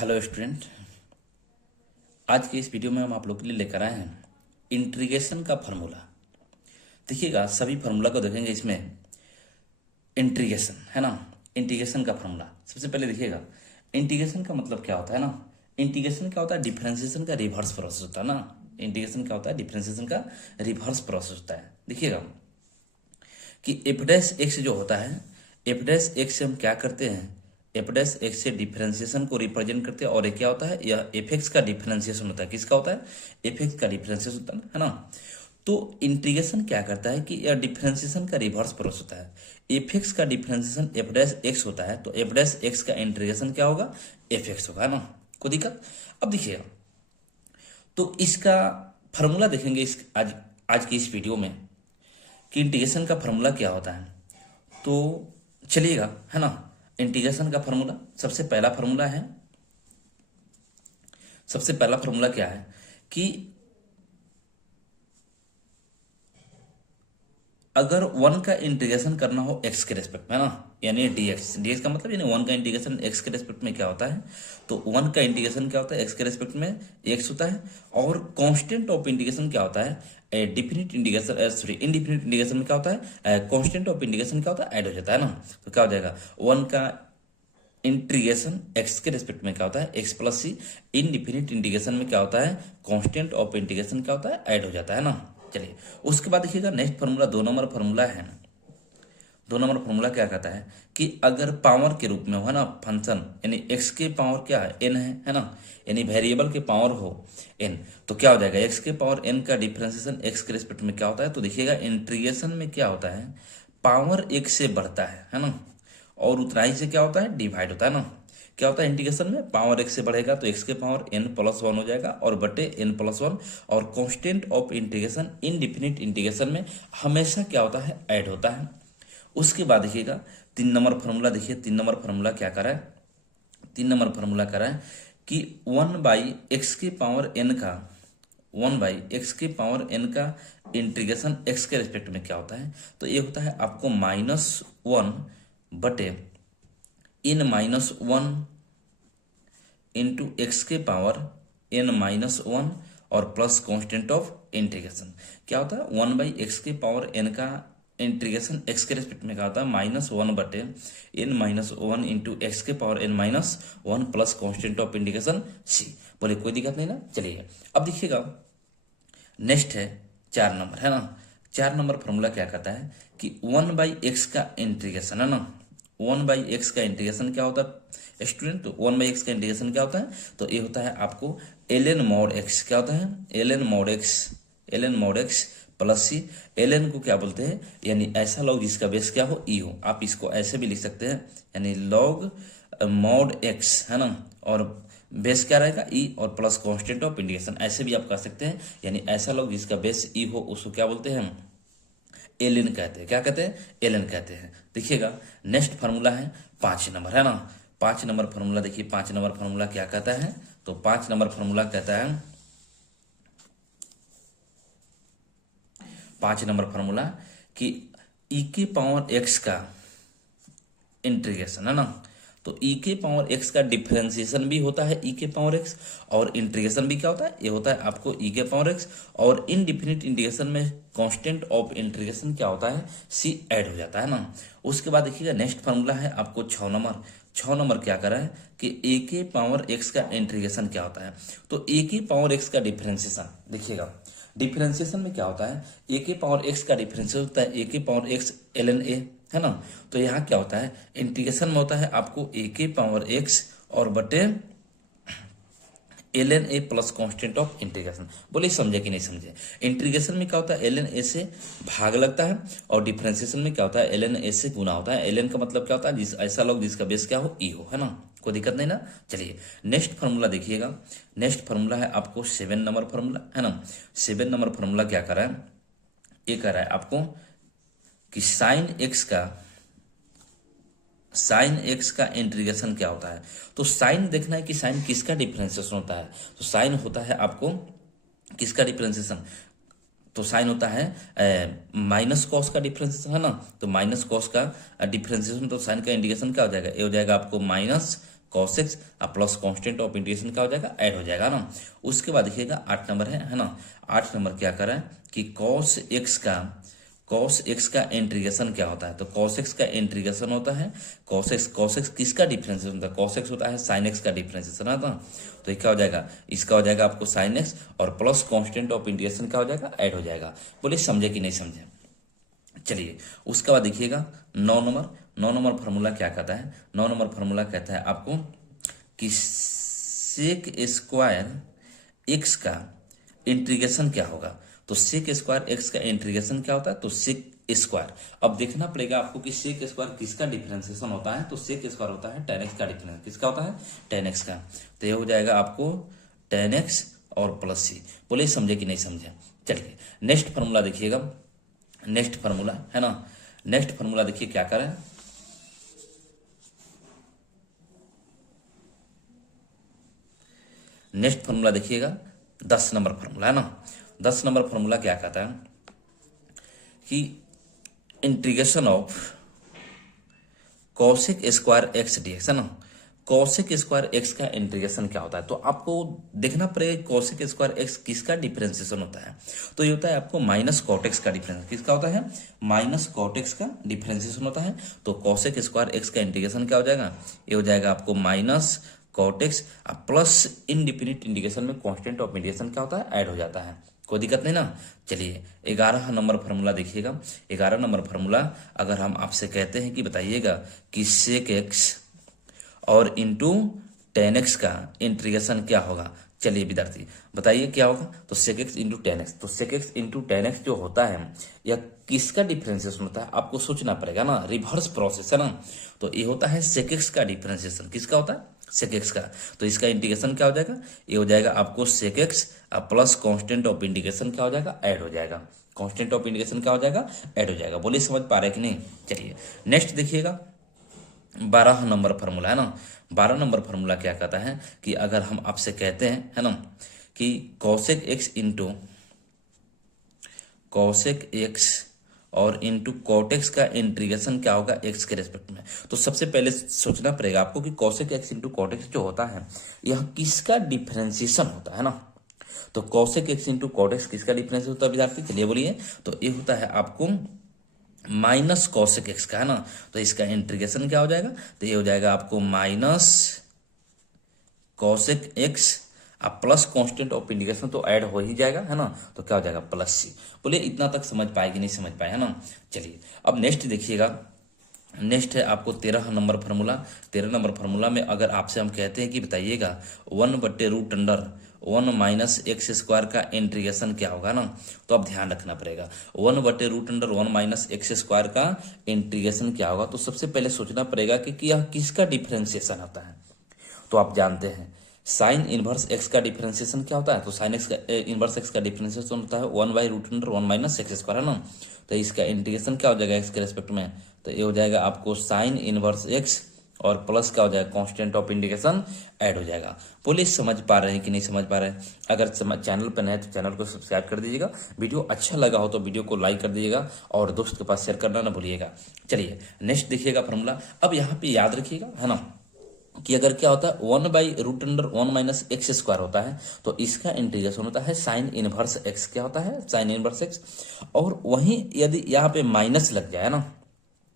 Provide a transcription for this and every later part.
Hello student. आज के इस वीडियो में हम आप लोग के लिए लेकर आए हैं इंटीग्रेशन का फार्मूला। देखिएगा, सभी फार्मूला को देखेंगे। इसमें इंटीग्रेशन है ना, इंटीग्रेशन का फार्मूला सबसे पहले देखिएगा। इंटीग्रेशन का मतलब क्या होता है ना, इंटीग्रेशन क्या होता है, डिफरेंशिएशन का रिवर्स प्रोसेस होता है ना। इंटीग्रेशन क्या होता है, डिफरेंशिएशन का रिवर्स प्रोसेस होता है। देखिएगा कि एफ डैश एक्स जो होता है, एफ डैश एक्स से हम क्या करते हैं, एफ डैश एक्स से डिफरेंशिएशन को रिप्रेजेंट करते हैं। और ये क्या होता है, यह एफ एक्स का डिफरेंशिएशन होता है। किसका होता है, एफ एक्स का डिफरेंशिएशन होता है ना। तो इंटीग्रेशन क्या करता है कि यह डिफरेंशिएशन का रिवर्स प्रोसेस होता है। एफ एक्स का डिफरेंशिएशन एफ डैश एक्स होता है, तो एफ डैश एक्स का इंटीग्रेशन क्या होगा, एफ एक्स होगा, है ना। कोई दिक्कत। अब देखिएगा, तो इसका फार्मूला देखेंगे इस आज आज की इस वीडियो में कि इंटीग्रेशन का फार्मूला क्या होता है। तो चलिएगा, है ना। इंटीग्रेशन का फार्मूला, सबसे पहला फार्मूला क्या है कि अगर वन का इंटीग्रेशन करना हो एक्स के रेस्पेक्ट में, है ना, यानी डीएक्स, डीएक्स का मतलब यानी वन का इंटीग्रेशन एक्स के रेस्पेक्ट में क्या होता है, तो वन का इंटीग्रेशन क्या होता है, एक्स के रेस्पेक्ट में एक्स होता है। और कांस्टेंट ऑफ इंटीग्रेशन क्या होता है, definite integration, sorry indefinite integration में क्या होता है, कांस्टेंट ऑफ इंटीग्रेशन क्या होता है, ऐड हो जाता है ना। तो क्या हो जाएगा, वन का इंटीग्रेशन एक्स के रेस्पेक्ट में क्या होता है, एक्स प्लस सी। इनडिफिनिट इंटीग्रेशन में क्या होता है, कांस्टेंट ऑफ इंटीग्रेशन क्या होता है, ऐड हो जाता है ना। चलिए, उसके बाद देखिएगा नेक्स्ट फार्मूला, 2 नंबर फार्मूला है। 2 नंबर फार्मूला क्या कहता है कि अगर पावर के रूप में हो, है ना, फंक्शन यानी एक्स के पावर क्या है, एन है ना, यानी वेरिएबल के पावर हो एन, तो क्या हो जाएगा, एक्स के पावर एन का डिफरेंशिएशन एक्स के रेस्पेक्ट में क्या होता है। तो देखिएगा इंटीग्रेशन में क्या होता है, पावर एक से बढ़ता है ना, और उतराई से क्या होता है, डिवाइड होता है ना। क्या होता है इंटीग्रेशन में, पावर एक्स से बढ़ेगा तो एक्स के पावर एन प्लस वन हो जाएगा और बटे एन प्लस वन। और constant of integration indefinite integration में हमेशा क्या होता है, ऐड होता है। उसके बाद देखिएगा 3 नंबर फार्मूला, देखिए 3 नंबर फार्मूला क्या करा है, 3 नंबर फार्मूला करा है कि 1/x के पावर n का, 1/x के पावर n का इंटीग्रेशन x के रिस्पेक्ट में क्या होता है, तो ये होता है आपको -1 बटे n-1 इंटू एक्स के पावर n-1 और प्लस कांस्टेंट ऑफ इंटीग्रेशन। क्या होता है, 1/x के पावर n का इंटीग्रेशन एक्स के रेस्पेक्ट में क्या होता है, -1 बटे n-1 इंटू एक्स के power n-1 plus constant of integration c। बोले कोई दिक्कत नहीं ना। चलिए, अब देखिएगा नेक्स्ट है 4 नंबर, है ना। 4 नंबर फार्मूला क्या कहता है कि 1/x का इंटीग्रेशन, है ना, 1/x का इंटीग्रेशन क्या होता है स्टूडेंट, तो 1/x का इंटीग्रेशन क्या होता है, तो ये होता है आपको ln mod x। क्या होता है, ln mod x plus C. ln को क्या बोलते हैं, यानी ऐसा लॉग जिसका बेस क्या हो, e हो। आप इसको ऐसे भी लिख सकते हैं, यानी log mod x, है ना, और बेस क्या रहेगा, e और प्लस कांस्टेंट ऑफ इंटीग्रेशन, ऐसे भी आप कर सकते हैं। यानी ऐसा लॉग जिसका बेस e हो उसको क्या बोलते हैं, एलिन कहते हैं। क्या कहते हैं, एलिन कहते हैं। देखिएगा नेक्स्ट फार्मूला है 5 नंबर, है ना। 5 नंबर फार्मूला देखिए, 5 नंबर फार्मूला क्या कहता है, तो 5 नंबर फार्मूला कहता है, 5 नंबर फार्मूला कि ई के पावर एक्स का इंटीग्रेशन, है ना, तो ई के पावर एक्स का डिफरेंशिएशन भी होता है ई के पावर एक्स, और इंटीग्रेशन भी क्या होता है, ये होता है आपको ई के पावर एक्स। और इनडिफिनिट इंटीग्रेशन में कांस्टेंट ऑफ इंटीग्रेशन क्या होता है, सी ऐड हो जाता है ना। उसके बाद देखिएगा नेक्स्ट फार्मूला है आपको 6 नंबर। 6 नंबर क्या करा है कि ए के पावर एक्स का इंटीग्रेशन क्या होता है, तो ए के पावर एक्स का डिफरेंशिएशन, देखिएगा डिफरेंशिएशन में क्या होता है, ए के पावर एक्स का डिफरेंशिएशन होता है ए के पावर एक्स ln a, है ना। तो यहाँ क्या होता है, इंटीग्रेशन में होता है आपको ए के पावर एक्स और बटे ln a plus constant of integration. बोले समझे कि नहीं समझे। इंटीग्रेशन में क्या होता है, ln a से भाग लगता है, और डिफरेंशिएशन में क्या होता है, ln a से गुना होता है। ln का मतलब क्या होता है, जिस ऐसा लॉग जिसका बेस क्या हो, e हो, है ना। कोई दिक्कत नहीं ना। चलिए नेक्स्ट फार्मूला देखिएगा, नेक्स्ट फार्मूला है आपको 7 नंबर फार्मूला, है ना। 7 नंबर फार्मूला क्या कर रहा है, ये कर रहा है आपको कि साइन एक्स का इंटीग्रेशन क्या होता है। तो साइन देखना है कि साइन किसका डिफरेंशिएशन होता है, तो साइन होता है आपको किसका डिफरेंशिएशन, तो साइन होता है माइनस कॉस का डिफरेंशिएशन, है ना। तो माइनस कॉस का डिफरेंशिएशन, तो साइन का इंटीग्रेशन क्या हो जाएगा, ये हो जाएगा आपको cos x plus constant of integration क्या हो जाएगा, ऐड हो जाएगा ना। उसके बाद देखिएगा 8 नंबर है ना। 8 नंबर क्या कर रहा है कि cos x का इंटीग्रेशन क्या होता है, तो cos x का इंटीग्रेशन होता है cos x किसका डिफरेंशिएशन होता है, cos x होता है sin x का डिफरेंशिएशन है ना। तो ये क्या हो जाएगा, इसका हो जाएगा आपको sin x और प्लस कांस्टेंट ऑफ इंटीग्रेशन क्या हो जाएगा, ऐड हो जाएगा। बोलिए समझे कि नहीं समझे। चलिए उसके बाद देखिएगा 9 नंबर फार्मूला क्या कहता है, 9 नंबर फार्मूला कहता है आपको कि सेक स्क्वायर एक्स का इंटीग्रेशन क्या होगा, तो सेक स्क्वायर एक्स का इंटीग्रेशन क्या होता है, तो सेक स्क्वायर। अब देखना पड़ेगा आपको कि सेक स्क्वायर किसका डिफरेंशिएशन होता है, तो सेक स्क्वायर होता है tan x का डिफरेंस, किसका होता है, tan x का। तो ये हो जाएगा आपको tan x और प्लस सी। बोले समझे कि नहीं समझे। चलिए नेक्स्ट फार्मूला देखिएगा, नेक्स्ट फार्मूला है ना। नेक्स्ट फार्मूला देखिए क्या करें, नेक्स्ट फार्मूला देखिएगा 10 नंबर फार्मूला है ना। 10 नंबर फार्मूला क्या कहता है कि integration of cosec square X DX है ना। कॉसेक स्क्वायर एक्स का इंटीग्रेशन क्या होता है, तो आपको देखना पड़ेगा कॉसेक स्क्वायर एक्स किसका डिफरेंशिएशन होता है, तो ये होता है आपको माइनस कॉट एक्स का डिफरेंस, किसका होता है, माइनस कॉट एक्स का डिफरेंशिएशन होता है। तो कॉसेक स्क्वायर एक्स का इंटीग्रेशन क्या हो जाएगा, ये हो जाएगा आपको minus cot X plus independent integration में कांस्टेंट ऑफ इंटीग्रेशन क्या होता है, ऐड हो जाता है। कोई दिक्कत नहीं ना। चलिए 11 नंबर फार्मूला देखिएगा। 11 नंबर फार्मूला अगर हम आपसे कहते हैं कि बताइएगा कि सेक एक्स और इंटू टेन एक्स का इंटीग्रेशन क्या होगा, चलिए विद्यार्थी बताइए क्या होगा, तो sec x into tan x. तो sec x into tan x जो होता है या किसका डिफरेंशिएशन होता है, आपको सोचना पड़ेगा ना, रिवर्स प्रोसेस है ना। तो ये होता है सेक एक्स का डिफरेंशिएशन, किसका होता है, सेक एक्स का। तो इसका इंटीग्रेशन क्या हो जाएगा, ये हो जाएगा आपको sec x plus constant of integration क्या हो जाएगा, ऐड हो जाएगा। कांस्टेंट ऑफ इंटीग्रेशन क्या हो जाएगा, ऐड हो जाएगा। बोलिए समझ पा रहे कि नहीं। चलिए नेक्स्ट देखिएगा 12 नंबर फार्मूला है ना। 12 नंबर फार्मूला क्या कहता है कि अगर हम आपसे कहते हैं है ना कि cosec x into cosec x और इंटू कॉटेक्स का इंटीग्रेशन क्या होगा एक्स के रेस्पेक्ट में, तो सबसे पहले सोचना पड़ेगा आपको कि कॉसेक एक्स इंटू कॉटेक्स जो होता है यह किसका डिफरेंशिएशन होता है ना। तो कॉसेक एक्स इंटू कॉटेक्स किसका डिफरेंशिएशन होता है विद्यार्थी, चलिए बोलिए। तो ये होता है आपको माइनस कॉसेक एक्स का है ना। तो इसका इंटीग्रेशन क्या हो जाएगा, तो ये हो जाएगा आपको माइनस कॉसेक एक्स अब प्लस कांस्टेंट ऑफ इंटीग्रेशन तो ऐड हो ही जाएगा है ना। तो क्या हो जाएगा प्लस सी। बोलिए इतना तक समझ पाएगी नहीं समझ पाए है ना। चलिए अब नेक्स्ट देखिएगा, नेक्स्ट है आपको 13 नंबर फार्मूला। 13 नंबर फार्मूला में अगर आपसे हम कहते हैं कि बताइएगा 1/√1 माइनस एक्स स्क्वायर का इंटीग्रेशन क्या होगा ना, तो अब ध्यान रखना पड़ेगा 1/√1 माइनस एक्स स्क्वायर का इंटीग्रेशन क्या होगा। तो सबसे पहले सोचना पड़ेगा कि यह किसका डिफरेंशिएशन होता है। तो आप जानते हैं साइन इनवर्स एक्स का डिफरेंशिएशन क्या होता है, तो साइन एक्स का इनवर्स एक्स का डिफरेंशिएशन होता है 1/√1 माइनस एक्स स्क्वायर है ना। तो इसका इंटीग्रेशन क्या हो जाएगा एक्स के रेस्पेक्ट में, तो ये हो जाएगा आपको साइन इनवर्स एक्स और प्लस क्या हो जाएगा कांस्टेंट ऑफ इंटीग्रेशन ऐड हो जाएगा। बोलिए समझ पा रहे हैं कि नहीं समझ पा रहे हैं। अगर चैनल पर नए तो चैनल को सब्सक्राइब कर दीजिएगा, वीडियो अच्छा लगा हो तो वीडियो को लाइक कर दीजिएगा और दोस्त के पास शेयर करना ना भूलिएगा। चलिए नेक्स्ट देखिएगा फॉर्मूला। अब यहाँ पे याद रखिएगा है ना कि अगर क्या होता है 1/√1 माइनस एक्स स्क्वायर होता है तो इसका इंटीग्रेशन होता है साइन इनवर्स एक्स, क्या होता है साइन इनवर्स एक्स। और वहीं यदि यहाँ पे माइनस लग जाए ना,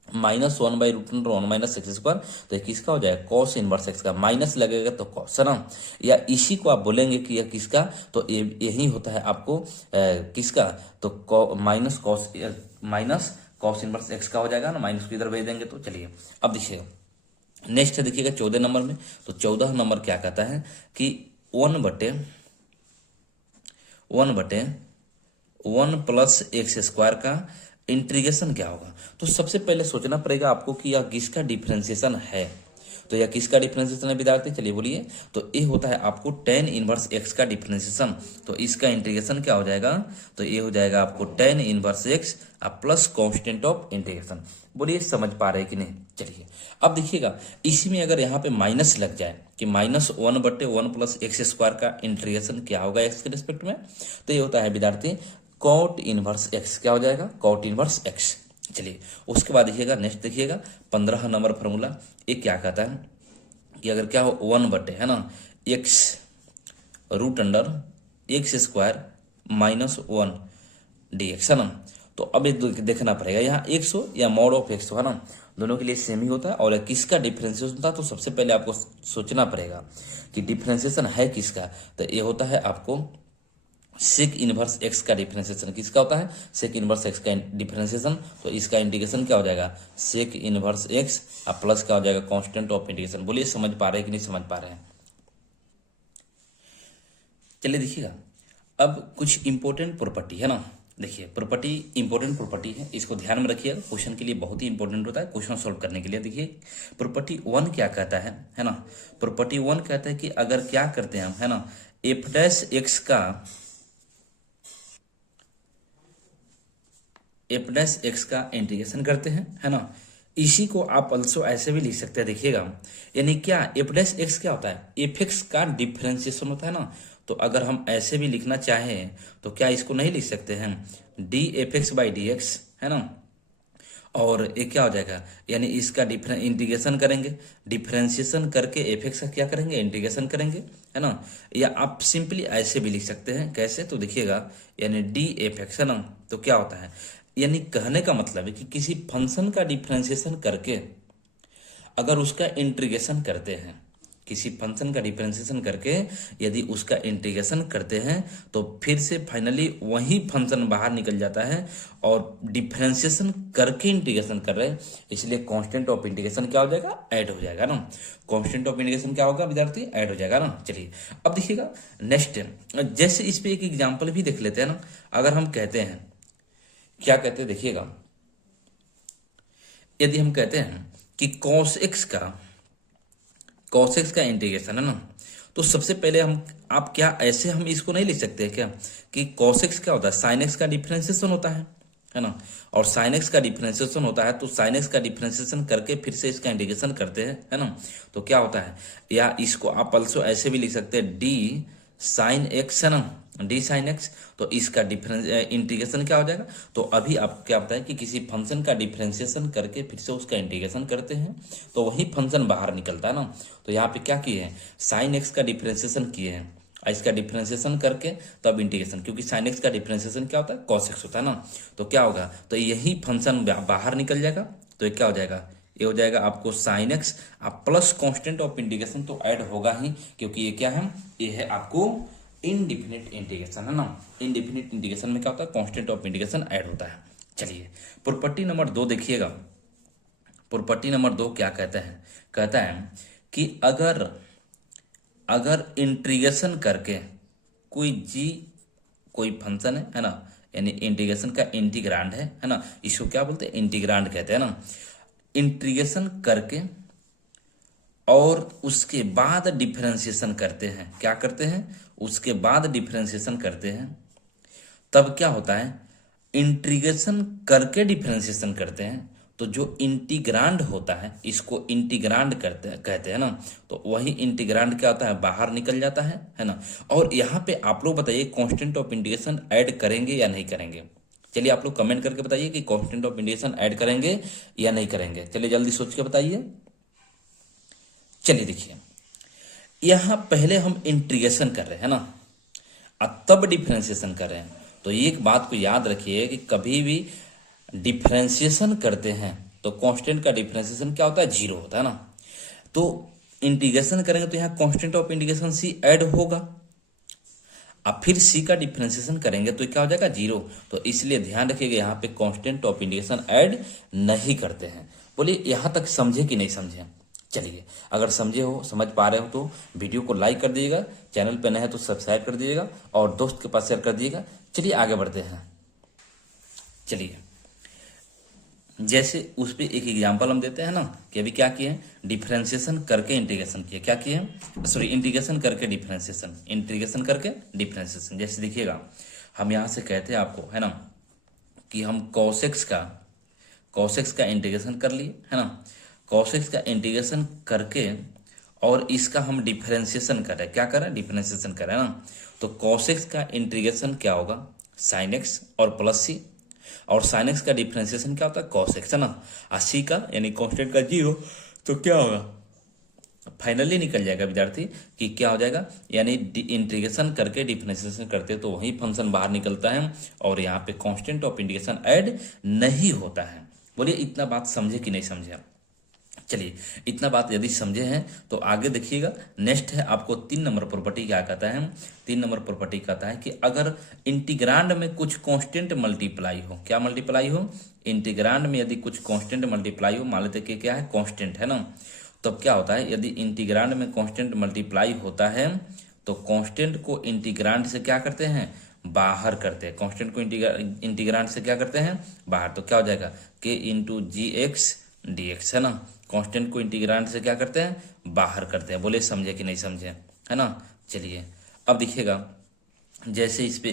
माइनस 1/√1 माइनस एक्स स्क्वायर, तो किसका हो जाएगा कॉस इनवर्स एक्स का। माइनस लगेगा तो कॉस है ना, या इसी को आप बोलेंगे कि यह किसका, तो यही होता है आपको किसका, तो माइनस कॉस इनवर्स एक्स का हो जाएगा ना, माइनस को इधर भेज देंगे। तो चलिए अब देखिएगा नेक्स्ट देखिएगा 14 नंबर में। तो 14 नंबर क्या कहता है कि 1/1 प्लस एक्स स्क्वायर का इंटीग्रेशन क्या होगा। तो सबसे पहले सोचना पड़ेगा आपको कि यह किसका डिफरेंशिएशन है। तो यह किसका डिफरेंशिएशन है विद्यार्थी, चलिए बोलिए। तो ये होता है आपको tan इनवर्स एक्स का डिफरेंशिएशन। तो इसका इंटीग्रेशन क्या हो जाएगा, तो ये हो जाएगा आपको tan inverse x plus constant of integration. बोलिए समझ पा रहे कि नहीं। चलिए अब देखिएगा इसी में अगर यहाँ पे माइनस लग जाए कि -1/1 प्लस एक्स स्क्वायर का इंटीग्रेशन क्या होगा एक्स के रिस्पेक्ट में, तो ये होता है विद्यार्थी कॉट इनवर्स एक्स, क्या हो जाएगा कॉट इनवर्स एक्स। चलिए उसके बाद देखिएगा नेक्स्ट देखिएगा 15 नंबर फार्मूला। ये क्या कहता है कि अगर क्या हो 1 बटे है ना X root under X square minus 1 dx है ना। तो अब एक देखना पड़ेगा यहाँ एक्स हो या मॉड ऑफ एक्स हो, है ना, दोनों के लिए सेम ही होता है। और किसका डिफ्रेंसिएशन होता है, तो सबसे पहले आपको सोचना पड़ेगा कि डिफ्रेंसिएशन है किसका। तो ये होता है आपको सेक इनवर्स एक्स का डिफरेंशिएशन। किसका होता है, सेक इनवर्स एक्स का डिफरेंशिएशन। तो इसका इंटीग्रेशन क्या हो जाएगा, सेक इनवर्स एक्स और प्लस क्या हो जाएगा, कांस्टेंट ऑफ इंटीग्रेशन। बोलिए समझ पा रहे हैं कि नहीं समझ पा रहे हैं। चलिए देखिएगा अब कुछ इंपॉर्टेंट प्रॉपर्टी है ना। देखिए प्रॉपर्टी इंपॉर्टेंट प्रॉपर्टी है, इसको ध्यान में रखिएगा, क्वेश्चन के लिए बहुत ही इंपॉर्टेंट होता है क्वेश्चन सॉल्व करने के लिए। देखिए प्रॉपर्टी 1 क्या कहता है ना। प्रॉपर्टी 1 कहता है कि अगर क्या करते हैं हम, है ना, एफ डैश एक्स का इंटीग्रेशन करते हैं, है ना। इसी को आप अल्सो ऐसे भी लिख सकते हैं। देखिएगा यानी क्या एफ डैश एक्स क्या होता है, एफ एक्स का डिफरेंशिएशन होता है ना। तो अगर हम ऐसे भी लिखना चाहें तो क्या इसको नहीं लिख सकते हैं, D F x by D X, है ना। और ये क्या हो जाएगा, यानी इसका इंटीग्रेशन करेंगे, डिफरेंशिएशन करके एफ एक्स का क्या करेंगे, इंटीग्रेशन करेंगे, है ना। या आप सिंपली ऐसे भी लिख सकते हैं, कैसे, तो देखिएगा यानी डी एफ एक्स, है ना। तो क्या होता है, यानी कहने का मतलब है कि किसी फंक्शन का डिफरेंशिएशन करके अगर उसका इंटीग्रेशन करते हैं, किसी फंक्शन का डिफरेंशिएशन करके यदि उसका इंटीग्रेशन करते हैं तो फिर से फाइनली वही फंक्शन बाहर निकल जाता है। और डिफरेंशिएशन करके इंटीग्रेशन कर रहे हैं, इसलिए कांस्टेंट ऑफ इंटीग्रेशन क्या हो जाएगा, ऐड हो जाएगा ना। कांस्टेंट ऑफ इंटीग्रेशन क्या होगा विद्यार्थी, ऐड हो जाएगा ना। चलिए अब देखिएगा नेक्स्ट, जैसे इस पे एक एग्जाम्पल भी देख लेते हैं ना। अगर हम कहते हैं, क्या कहते हैं, देखिएगा यदि हम कहते हैं कि cos x का इंटीग्रेशन, है ना। तो सबसे पहले आप क्या ऐसे हम इसको नहीं लिख सकते क्या कि cos x क्या होता है, sin x का डिफरेंशिएशन होता है ना। और sin x का डिफरेंशिएशन होता है तो sin x का डिफरेंशिएशन करके फिर से इसका इंटीग्रेशन करते हैं, है ना। तो क्या होता है, या इसको आप अल्सो ऐसे भी लिख सकते हैं डी साइन एक्स, है ना, डी साइन एक्स। तो इसका डिफरेंस इंटीग्रेशन क्या हो जाएगा, तो अभी आप क्या बताएं कि किसी फंक्शन का डिफरेंशिएशन करके फिर से उसका इंटीग्रेशन करते हैं तो वही फंक्शन बाहर निकलता है ना। तो यहाँ पे क्या किए हैं, साइन एक्स का डिफरेंशिएशन किए हैं, इसका डिफरेंशिएशन करके तब इंटीग्रेशन, क्योंकि साइन एक्स का डिफरेंशिएशन क्या होता है, कॉस एक्स होता है ना। तो क्या होगा, तो यही फंक्शन बाहर निकल जाएगा। तो ये क्या हो जाएगा, ये हो जाएगा आपको sign x plus constant of integration तो ऐड होगा ही, क्योंकि ये क्या है, ये है आपको इनडिफिनिट इंटीग्रेशन, है ना। इनडिफिनिट इंटीग्रेशन में क्या होता है, कांस्टेंट ऑफ इंटीग्रेशन ऐड होता है। चलिए प्रॉपर्टी नंबर 2 देखिएगा। प्रॉपर्टी नंबर 2 क्या कहता है, कहता है कि अगर इंटीग्रेशन करके कोई फंक्शन है ना, यानी इंटीग्रेशन का इंटीग्रांड है ना, इसको क्या बोलते हैं, इंटीग्रांड कहते हैं ना। इंटीग्रेशन करके और उसके बाद डिफरेंशिएशन करते हैं, क्या करते हैं, उसके बाद डिफरेंशिएशन करते हैं, तब क्या होता है, इंटीग्रेशन करके डिफरेंशिएशन करते हैं तो जो इंटीग्रांड होता है इसको इंटीग्रांड कहते हैं ना। तो वही इंटीग्रांड क्या होता है, बाहर निकल जाता है ना। और यहाँ पे आप लोग बताइए कांस्टेंट ऑफ इंटीग्रेशन ऐड करेंगे या नहीं करेंगे। चलिए आप लोग कमेंट करके बताइए कि कांस्टेंट ऑफ इंटीग्रेशन ऐड करेंगे या नहीं करेंगे। चलिए जल्दी सोच के बताइए। चलिए देखिए यहां पहले हम इंटीग्रेशन कर रहे हैं ना, तब डिफरेंशिएशन कर रहे हैं। तो एक बात को याद रखिए कि कभी भी डिफरेंशिएशन करते हैं तो कांस्टेंट का डिफरेंशिएशन क्या होता है, 0 होता है ना। तो इंटीग्रेशन करेंगे तो यहाँ constant of integration c add होगा, अब फिर c का डिफरेंशिएशन करेंगे तो क्या हो जाएगा, 0। तो इसलिए ध्यान रखिएगा यहाँ पे कांस्टेंट ऑफ इंटीग्रेशन ऐड नहीं करते हैं। बोलिए यहाँ तक समझे कि नहीं समझे। चलिए अगर समझे हो, समझ पा रहे हो तो वीडियो को लाइक कर दीजिएगा, चैनल पे नए हैं तो सब्सक्राइब कर दीजिएगा और दोस्त के पास शेयर कर दीजिएगा। चलिए आगे बढ़ते हैं। चलिए जैसे उस पर एक एग्जांपल हम देते हैं ना कि अभी क्या किए हैं, डिफरेंशिएशन करके इंटीग्रेशन किए, क्या किए हैं, सॉरी इंटीग्रेशन करके डिफरेंशिएशन, इंटीग्रेशन करके डिफरेंशिएशन। जैसे देखिएगा हम यहाँ से कहते हैं आपको, है ना, कि हम cos x का इंटीग्रेशन कर लिए, है ना। cos x का इंटीग्रेशन करके और इसका हम डिफरेंशिएशन कर रहे हैं, क्या कर रहे हैं, डिफरेंशिएशन कर रहे हैं ना। तो cos x का इंटीग्रेशन क्या होगा, sin x और प्लस c, और sin x का डिफरेंशिएशन क्या होता है, cos x, है ना। c का यानी कांस्टेंट का 0, तो क्या होगा, फाइनली निकल जाएगा विद्यार्थी कि क्या हो जाएगा, यानी इंटीग्रेशन करके डिफरेंशिएशन करते तो वही फंक्शन बाहर निकलता है और यहाँ पे कांस्टेंट ऑफ इंटीग्रेशन ऐड नहीं होता है। बोलिए इतना बात समझे कि नहीं समझे आप? चलिए इतना बात यदि समझे हैं तो आगे देखिएगा। नेक्स्ट है आपको 3 नंबर प्रॉपर्टी क्या कहता है। 3 नंबर प्रॉपर्टी कहता है कि अगर इंटीग्रांड में कुछ कांस्टेंट मल्टीप्लाई हो, क्या मल्टीप्लाई हो, इंटीग्रांड में यदि कुछ कांस्टेंट मल्टीप्लाई हो, मान लेते कि क्या है कांस्टेंट है ना, तब क्या होता है, यदि इंटीग्रांड में कांस्टेंट मल्टीप्लाई होता है तो कांस्टेंट को इंटीग्रांड से क्या करते हैं, बाहर करते हैं। कांस्टेंट को इंटीग्रांड से क्या करते हैं, बाहर, तो क्या हो जाएगा k इंटू जी एक्स डी एक्स है ना। कांस्टेंट को इंटीग्रांड से क्या करते हैं, बाहर करते हैं। बोले समझे कि नहीं समझे, है ना। चलिए अब देखिएगा, जैसे इस पे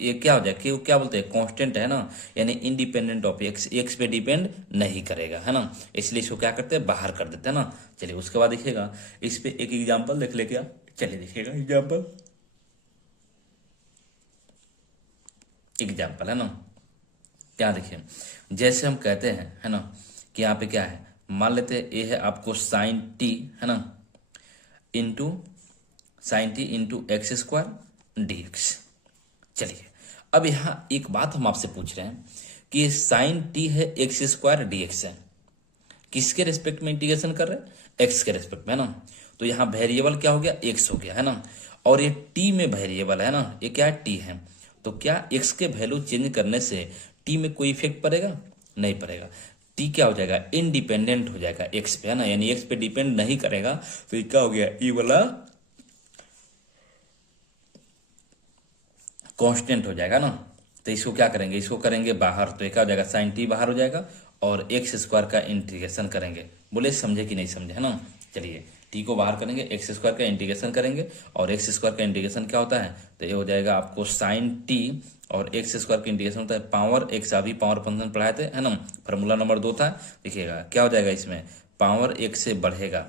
ये क्या हो जाए, क्या बोलते हैं, कांस्टेंट है ना, यानी इंडिपेंडेंट ऑफ एक्स, एक्स पे डिपेंड नहीं करेगा, है ना, इसलिए इसको क्या करते हैं, बाहर कर देते हैं ना। चलिए उसके बाद देखिएगा, इस पे एक एग्जाम्पल देख ले क्या। चलिए देखिएगा एग्जाम्पल है ना, क्या देखिए, जैसे हम कहते हैं है ना कि यहाँ पे क्या है, मान लेते हैं ये है आपको साइन टी है ना, into sine T into x square D x. चलिए अब यहाँ एक बात हम आपसे पूछ रहे हैं कि साइन टी है एक्स स्क्वायर डी एक्स है, किसके रेस्पेक्ट में इंटीग्रेशन कर रहे हैं, एक्स के रेस्पेक्ट में, है ना। तो यहाँ वेरिएबल क्या हो गया, एक्स हो गया, है ना, और ये टी में वेरिएबल है ना, ये क्या है, टी है। तो क्या एक्स के वैल्यू चेंज करने से टी में कोई इफेक्ट पड़ेगा, नहीं पड़ेगा। टी क्या हो जाएगा, इंडिपेंडेंट हो जाएगा एक्स पे, है ना, यानी एक्स पे डिपेंड नहीं करेगा। तो ये क्या हो गया, ये वाला कांस्टेंट हो जाएगा ना। तो इसको क्या करेंगे, इसको करेंगे बाहर, तो क्या हो जाएगा, साइन टी बाहर हो जाएगा और एक्स स्क्वायर का इंटीग्रेशन करेंगे। बोले समझे कि नहीं समझे, है ना। चलिए टी को बाहर करेंगे, एक्स स्क्वायर का इंटीग्रेशन करेंगे, और एक्स स्क्वायर का इंटीग्रेशन क्या होता है, तो ये हो जाएगा आपको साइन टी और एक्स स्क्वायर का इंटीग्रेशन होता है पावर एक्स, अभी पावर फंक्शन पढ़ाए थे, है ना, फार्मूला नंबर 2 था। देखिएगा क्या हो जाएगा, इसमें पावर एक से बढ़ेगा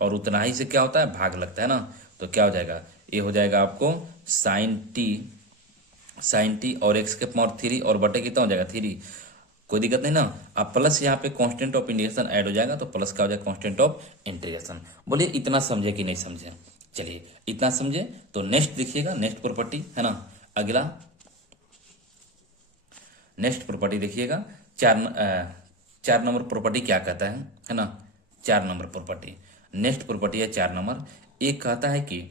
और उतना ही से क्या होता है, भाग लगता है ना। तो क्या हो जाएगा, ये हो जाएगा आपको साइन टी और एक्स के पावर 3 और बटे कितना हो जाएगा 3, कोई दिक्कत नहीं ना। अब प्लस यहाँ पे कांस्टेंट ऑफ इंटीग्रेशन ऐड हो जाएगा, तो प्लस का हो जाएगा कांस्टेंट ऑफ इंटीग्रेशन। बोलिए इतना समझे कि नहीं समझे। चलिए इतना समझे तो नेक्स्ट देखिएगा, नेक्स्ट प्रॉपर्टी है ना, अगला नेक्स्ट प्रॉपर्टी देखिएगा, 4 नंबर प्रॉपर्टी क्या कहता है ना, 4 नंबर प्रॉपर्टी, नेक्स्ट प्रॉपर्टी है 4 नंबर। एक कहता है कि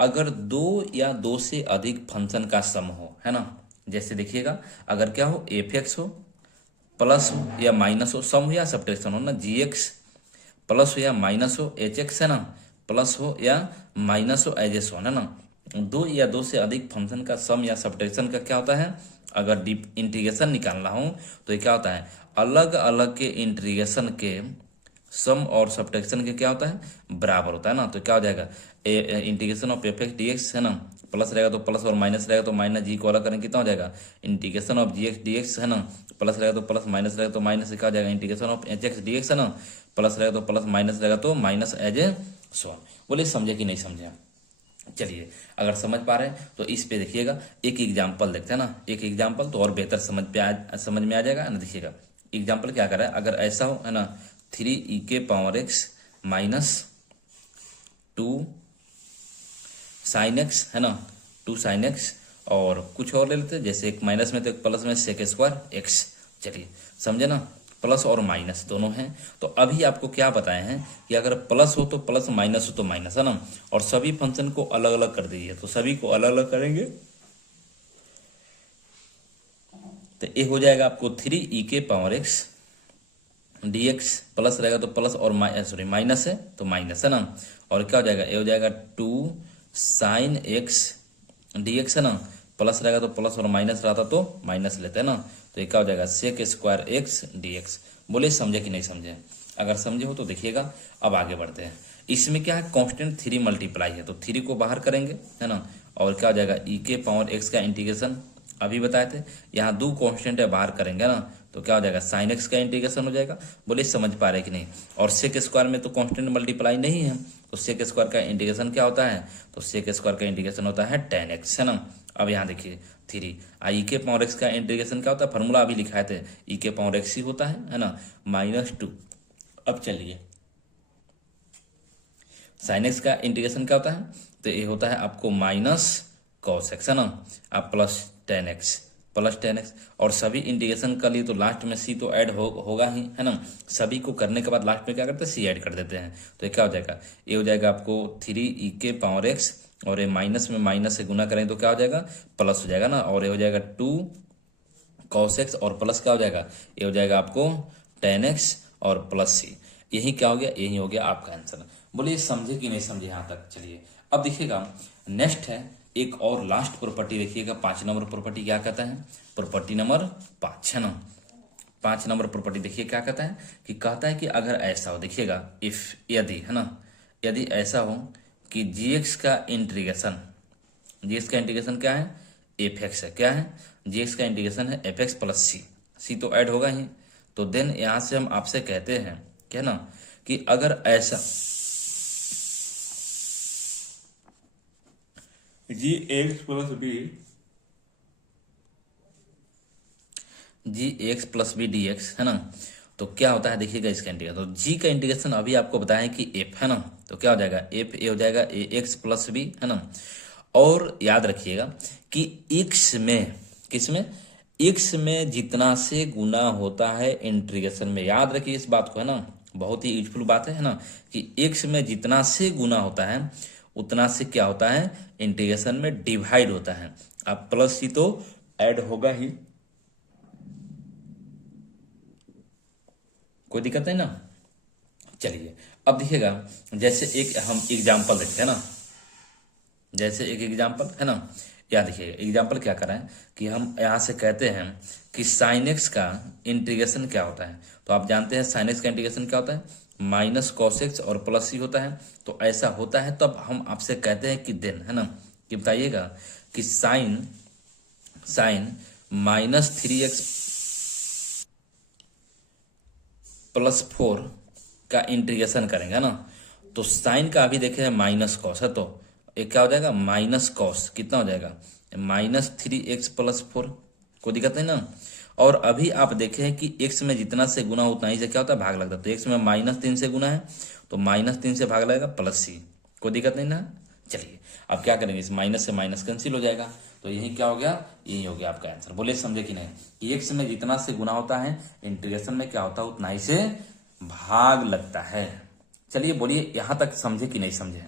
अगर 2 या 2 से अधिक फंक्शन का सम हो, है ना, जैसे देखिएगा अगर क्या हो, एफ एक्स हो, प्लस हो या माइनस हो, सम हो या सब्ट्रैक्शन हो ना, जी एक्स प्लस हो या माइनस हो, एच एक्स है ना, प्लस हो या माइनस हो, एज एस हो, है ना। 2 या 2 से अधिक फंक्शन का सम या सब्ट्रैक्शन का क्या होता है, अगर डीप इंटीग्रेशन निकालना हो तो ये क्या होता है, अलग अलग के इंटीग्रेशन के सम और सब्ट्रैक्शन के क्या होता है, बराबर होता है ना। तो क्या हो जाएगा, integration of F x D X है ना, प्लस रहेगा तो प्लस और माइनस रहेगा तो माइनस, जी को अलग करेंगे कितना हो जाएगा, integration of G X D X है ना, प्लस रहेगा तो प्लस, माइनस रहेगा तो माइनस, क्या हो जाएगा, integration of H x D X है ना, प्लस रहेगा तो प्लस, माइनस रहेगा तो माइनस, एज ए सो। बोले समझे कि नहीं समझे। चलिए अगर समझ पा रहे हैं तो इस पे देखिएगा, एक एग्जाम्पल देखते हैं ना, एक एग्जाम्पल तो और बेहतर समझ में आ जाएगा ना। देखिएगा एग्जाम्पल क्या कर रहा है, अगर ऐसा हो है ना, 3 e के power x minus 2 sine x है ना, 2 साइन एक्स, और कुछ और ले लेते हैं, जैसे एक माइनस में तो एक प्लस में सेक स्क्वायर एक्स। चलिए समझे ना, प्लस और माइनस दोनों हैं। तो अभी आपको क्या बताए हैं कि अगर प्लस हो तो प्लस, माइनस हो तो माइनस, है ना, और सभी फंक्शन को अलग अलग कर दीजिए। तो सभी को अलग अलग करेंगे तो ये हो जाएगा आपको 3 e के power x D x, plus रहेगा तो प्लस और माइनस है तो माइनस, है ना, और क्या हो जाएगा, ये हो जाएगा 2 साइन एक्स डी एक्स है ना, प्लस रहेगा तो प्लस और माइनस रहता तो माइनस लेते हैं ना। तो ये क्या हो जाएगा, sec square X D X. बोले समझे कि नहीं समझे, अगर समझे हो तो देखिएगा। अब आगे बढ़ते हैं, इसमें क्या है, कांस्टेंट 3 मल्टीप्लाई है तो 3 को बाहर करेंगे, है ना, और क्या हो जाएगा, ई के पावर एक्स का इंटीग्रेशन अभी बताए थे, यहाँ 2 कांस्टेंट है बाहर करेंगे ना, तो क्या हो जाएगा, साइन एक्स का इंटीग्रेशन हो जाएगा। बोले समझ पा रहे कि नहीं। और सेक स्क्वायर में तो कांस्टेंट मल्टीप्लाई नहीं है, तो सेक स्क्वायर का इंटीग्रेशन क्या होता है, तो सेक स्क्वायर का इंटीग्रेशन होता है tan x, है ना। अब यहाँ देखिए 3 ई के पावर एक्स का इंटीग्रेशन क्या होता है, फार्मूला अभी लिखाए थे, ई के पावर एक्स ही होता है ना, -2। अब चलिए साइन एक्स का इंटीग्रेशन क्या होता है, तो ये होता है आपको माइनस कॉस एक्स, है ना, आप प्लस टेन एक्स और सभी इंटीग्रेशन कर लिए तो लास्ट में सी तो ऐड होगा ही, है ना। सभी को करने के बाद लास्ट में क्या करते हैं, सी ऐड कर देते हैं, तो ये क्या हो जाएगा, ये हो जाएगा आपको 3e⁻x और ये माइनस में माइनस से गुना करें तो क्या हो जाएगा, प्लस हो जाएगा ना, और ये हो जाएगा 2cos x और प्लस क्या हो जाएगा, ये हो जाएगा आपको tan x और प्लस सी। यही क्या हो गया, यही हो गया आपका आंसर। बोलिए समझे कि नहीं समझे यहाँ तक। चलिए अब देखिएगा नेक्स्ट है एक और लास्ट प्रॉपर्टी, देखिएगा 5 नंबर प्रॉपर्टी क्या कहता है, प्रॉपर्टी नंबर 5, है ना। 5 नंबर प्रॉपर्टी देखिए क्या कहता है, कि कहता है कि अगर ऐसा हो, देखिएगा इफ यदि, है ना, यदि ऐसा हो कि gx का इंटीग्रेशन क्या है, fx है, क्या है, gx का इंटीग्रेशन है fx प्लस सी तो ऐड होगा ही, तो देन यहाँ से हम आपसे कहते हैं क्या ना, कि अगर ऐसा gx प्लस बी dx, है ना, तो क्या होता है देखिएगा इसका इंटीग्रेशन, तो g का इंटीग्रेशन अभी आपको बताया कि f, है ना, तो क्या हो जाएगा f ए हो जाएगा ax प्लस बी, है ना। और याद रखिएगा कि x में किसमें, x में जितना से गुना होता है इंटीग्रेशन में, याद रखिए इस बात को, है ना, बहुत ही यूजफुल बात है ना, कि x में जितना से गुना होता है उतना से क्या होता है, इंटीग्रेशन में डिवाइड होता है। अब प्लस सी तो ऐड होगा ही, कोई दिक्कत नहीं ना। चलिए अब देखिएगा जैसे एक हम एग्जाम्पल देखते हैं ना, जैसे एक एग्जाम्पल है ना, या देखिए एग्जाम्पल क्या करें कि हम यहाँ से कहते हैं कि साइन एक्स का इंटीग्रेशन क्या होता है, तो आप जानते हैं साइन एक्स का इंटीग्रेशन क्या होता है, माइनस कॉस एक्स और प्लस सी होता है। तो ऐसा होता है तब हम आपसे कहते हैं कि देन, है ना, कि बताइएगा कि साइन -3x + 4 का इंटीग्रेशन करेंगे, है ना, तो साइन का अभी देखे माइनस कॉस है, तो एक क्या हो जाएगा माइनस कॉस, कितना हो जाएगा -3x + 4, कोई दिक्कत नहीं ना। और अभी आप देखें कि x में जितना से गुना उतना ही से क्या होता है भाग लगता है, तो x में -3 से गुना है तो -3 से भाग लगेगा प्लस सी, कोई दिक्कत नहीं ना। चलिए अब क्या करेंगे, इस माइनस से माइनस कैंसिल हो जाएगा, तो यही क्या हो गया, यही हो गया आपका आंसर। बोले समझे कि नहीं, कि x में जितना से गुना होता है इंटीग्रेशन में क्या होता है उतना ही से भाग लगता है। चलिए बोलिए यहां तक समझे कि नहीं समझे।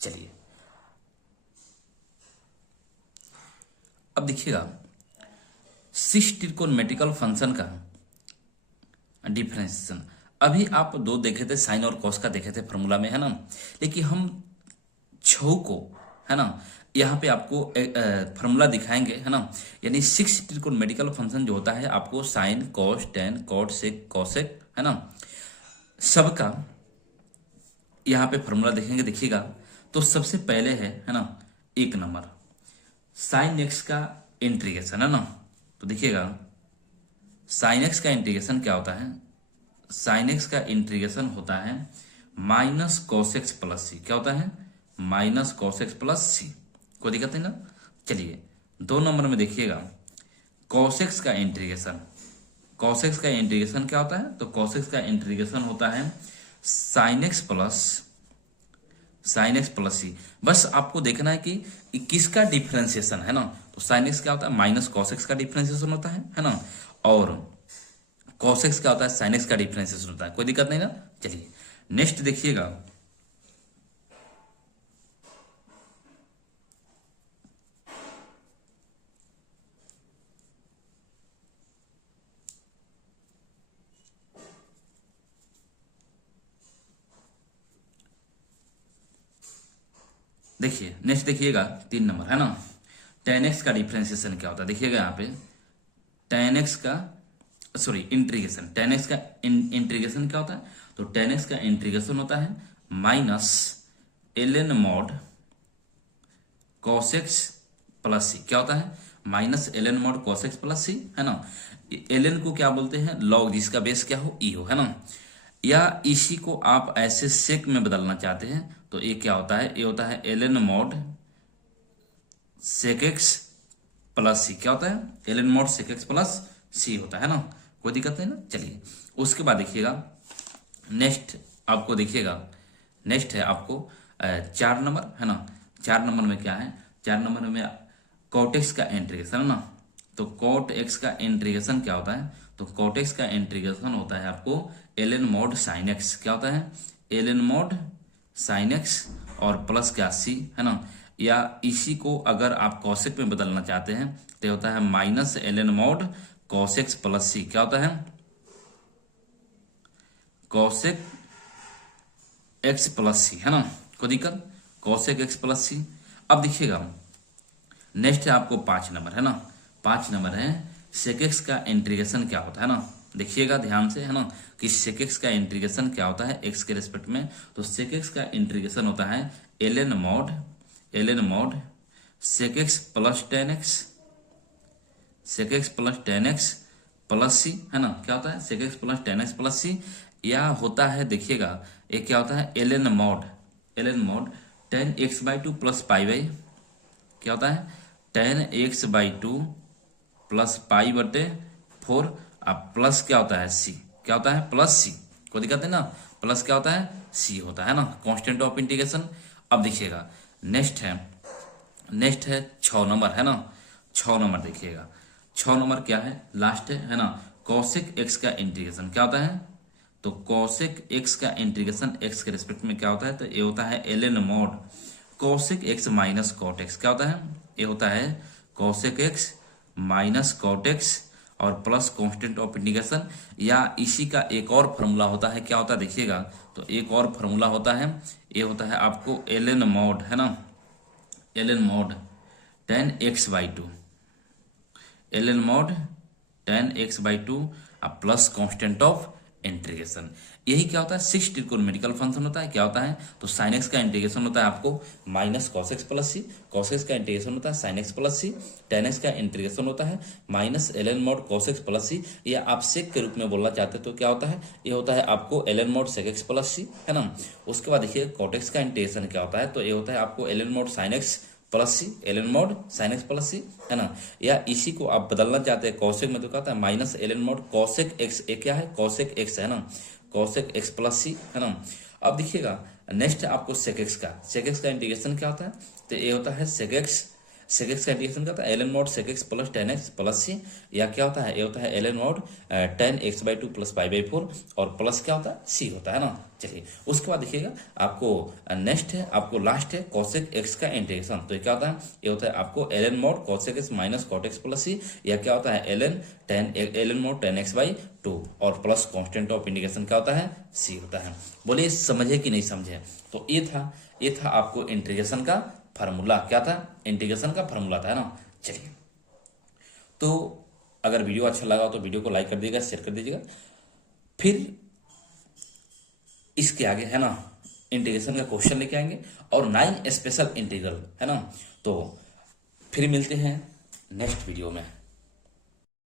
चलिए अब देखिएगा 6 ट्रिकोनोमेट्रिकल फंक्शन का डिफरेंशिएशन, अभी आप दो देखे थे, साइन और कॉस का देखे थे फॉर्मूला में, है ना, लेकिन हम छो को, है ना, यहाँ पे आपको फॉर्मूला दिखाएंगे, है ना, यानी 6 ट्रिकोनोमेट्रिकल फंक्शन जो होता है आपको sine cos tan cot sec cosec, है ना, सबका यहाँ पे फॉर्मूला देखेंगे। देखिएगा तो सबसे पहले है ना, 1 नंबर साइन एक्स का इंटीग्रेशन, है ना, तो देखिएगा साइन एक्स का इंटीग्रेशन क्या होता है, साइन एक्स का इंटीग्रेशन होता है minus cos x plus C, क्या होता है माइनस कॉस एक्स प्लस सी, कोई दिक्कत नहीं ना। चलिए 2 नंबर में देखिएगा कॉस एक्स का इंटीग्रेशन, कॉस एक्स का इंटीग्रेशन क्या होता है, तो कॉस एक्स का इंटीग्रेशन होता है साइन एक्स प्लस सी। बस आपको देखना है कि किसका डिफरेंशिएशन, है ना, तो साइन एक्स क्या होता है माइनस कॉस एक्स का डिफरेंशिएशन होता है ना, और कॉस एक्स क्या होता है साइन एक्स का डिफरेंशिएशन होता है, कोई दिक्कत नहीं ना। चलिए नेक्स्ट देखिएगा देखिए नेक्स्ट देखिएगा 3 नंबर, है ना, tan x का डिफरेंशिएशन क्या होता है, देखिएगा यहाँ पे tan x का इंटीग्रेशन, tan x का इंटीग्रेशन क्या होता है, तो tan x का इंटीग्रेशन होता है minus ln mod cos x plus C, क्या होता है minus ln mod cos x plus C, है ना, ln को क्या बोलते हैं लॉग, जिसका बेस क्या हो e हो, है ना, या इसी को आप ऐसे सेक में बदलना चाहते हैं तो ये क्या होता है, ये होता है ln mod sec x plus C, क्या होता है ln mod sec x plus C होता है ना, कोई दिक्कत नहीं ना। चलिए उसके बाद देखिएगा नेक्स्ट आपको देखिएगा नेक्स्ट है आपको 4 नंबर है ना। 4 नंबर में क्या है, 4 नंबर में कॉट एक्स का इंटीग्रेशन है ना। तो कॉट एक्स का इंटीग्रेशन क्या होता है, तो कॉट एक्स का इंटीग्रेशन होता है आपको ln mod sin x। क्या होता है, ln mod sin x और प्लस क्या c है ना। या इसी को अगर आप कॉसेक में बदलना चाहते हैं तो होता है minus ln mod cos x plus c। क्या होता है, कॉसेक एक्स प्लस सी है ना, कोई दिक्कत, कॉसेक एक्स प्लस सी। अब देखिएगा नेक्स्ट है आपको 5 नंबर है ना। 5 नंबर है सेक एक्स का इंटीग्रेशन क्या होता है ना। देखिएगा ध्यान से है ना कि सेक एक्स का इंटीग्रेशन क्या होता है एक्स के रिस्पेक्ट में। तो सेक एक्स का इंटीग्रेशन होता है ln mod sec x plus tan x, sec x plus tan x plus C है ना। क्या होता है, sec x plus tan x plus C. या होता है देखिएगा एक क्या होता है ln mod tan x by two plus pi by, क्या होता है ten x by two plus पाई बटे 4। अब प्लस क्या होता है सी, क्या होता है प्लस सी, कोई दिक्कत है ना, प्लस क्या होता है सी होता है ना, कांस्टेंट ऑफ इंटीग्रेशन। अब देखिएगा नेक्स्ट है 6 नंबर है ना। 6 नंबर देखिएगा, 6 नंबर क्या है लास्ट है ना, कॉसेक एक्स का इंटीग्रेशन क्या होता है। तो कॉसेक एक्स का इंटीग्रेशन एक्स के रिस्पेक्ट में क्या होता है, तो ये होता है ln mod cosec x minus cot x. क्या होता है, ये होता है cosec x minus cot x और प्लस कांस्टेंट ऑफ इंटीग्रेशन। या इसी का एक और फॉर्मूला होता है, क्या होता है देखिएगा, तो एक और फॉर्मूला होता है, ये होता है आपको ln mod है ना, ln mod tan x by to, ln mod tan x by two plus constant of integration. यही क्या होता है 6 ट्रिकोनोमेट्रिकल फंक्शन होता है। क्या होता है, तो साइन एक्स का इंटीग्रेशन होता है आपको minus cos x plus C, cos x का इंटीग्रेशन होता है sin x plus C, tan x का इंटीग्रेशन होता है minus ln mod cos x plus C. या आप सेक के रूप में बोलना चाहते हैं तो क्या होता है, ये होता है आपको ln mod sec x plus C है ना। उसके बाद देखिए कॉट एक्स का इंटीग्रेशन क्या होता है, तो ये होता है आपको ln mod sin x plus C, ln mod sin x plus C है ना। या इसी को आप बदलना चाहते हैं कॉसेक में तो क्या होता है minus ln mod cosec x, क्या है कॉसेक एक्स है ना, कॉसेक एक्स प्लस सी है ना। अब देखिएगा नेक्स्ट है आपको सेक एक्स का इंटीग्रेशन क्या होता है, तो ये होता है सेक एक्स का इंटीग्रेशन क्या होता है ln mod sec x plus tan x plus C. या क्या होता है, ये होता है ln mod tan x by two plus pi by 4 और प्लस क्या होता है सी होता है ना। चलिए उसके बाद देखिएगा आपको नेक्स्ट है आपको लास्ट है cosec x का इंटीग्रेशन। तो ये क्या होता है, ये होता है आपको ln mod cosec x माइनस cot x प्लस सी। या क्या होता है ln mod tan x by two और प्लस कॉन्स्टेंट ऑफ इंटीग्रेशन क्या होता है सी होता है। बोलिए समझे कि नहीं समझे। तो ये था आपको इंटीग्रेशन का फार्मूला, क्या था इंटीग्रेशन का फार्मूला था है ना। चलिए तो अगर वीडियो अच्छा लगा तो वीडियो को लाइक कर दीजिएगा, शेयर कर दीजिएगा। फिर इसके आगे है ना इंटीग्रेशन का क्वेश्चन लेके आएंगे और 9 स्पेशल इंटीग्रल है ना। तो फिर मिलते हैं नेक्स्ट वीडियो में।